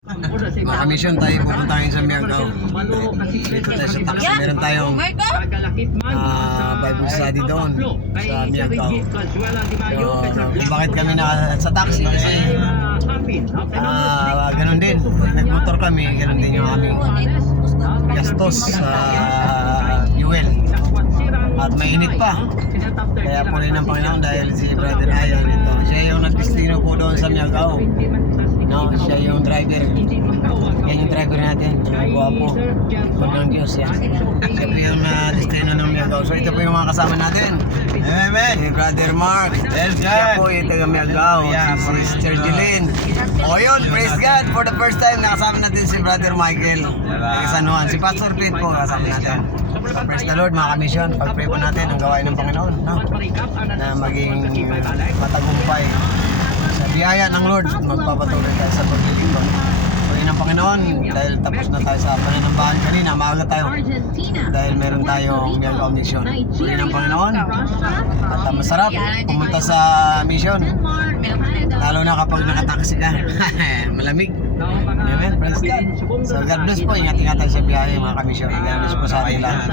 Mga mission tayo, pupunta tayo sa Miagao. Dito tayo sa taxi, meron tayong Bible study doon sa Miagao. So, bakit kami sa taxi? Kasi ganun din, nagmotor kami, ganun din yung aming gastos sa fuel. At mainit pa. Kaya po rin ng Panginoon dahil si Brother Ayan ito. Siya yung nagdestino po doon sa Miagao. No, siya yung driver. Yan yung driver natin. Guwapo. Pag ng Diyos yan. Siya po yung destino ng Miagao. So ito po yung mga kasama natin. Amen. Si Brother Mark. Siya po yung taga Miagao. Si Sister Jeline. O yun, praise God. For the first time, nakasama natin si Brother Michael. Taga San Juan. Si Pastor Pete po kasama natin. Praise the Lord mga kamisyon. Pag-pray po natin ang gawain ng Panginoon. No? Na maging matagumpay. Sa biyaya ng Lord, magpapatuloy tayo sa paglilingkod. Pagin ng Panginoon, dahil tapos na tayo sa pananambahan kanina, maaga tayo. Dahil meron tayong Miagao mission. Pagin ng Panginoon, at masarap pumunta sa mission. Lalo na kapag nakataksi ka. Malamig. Amen, praise God. So God bless po, ingat-ingat tayo sa biyahe mga kamisyon. God bless po sa ating lahat.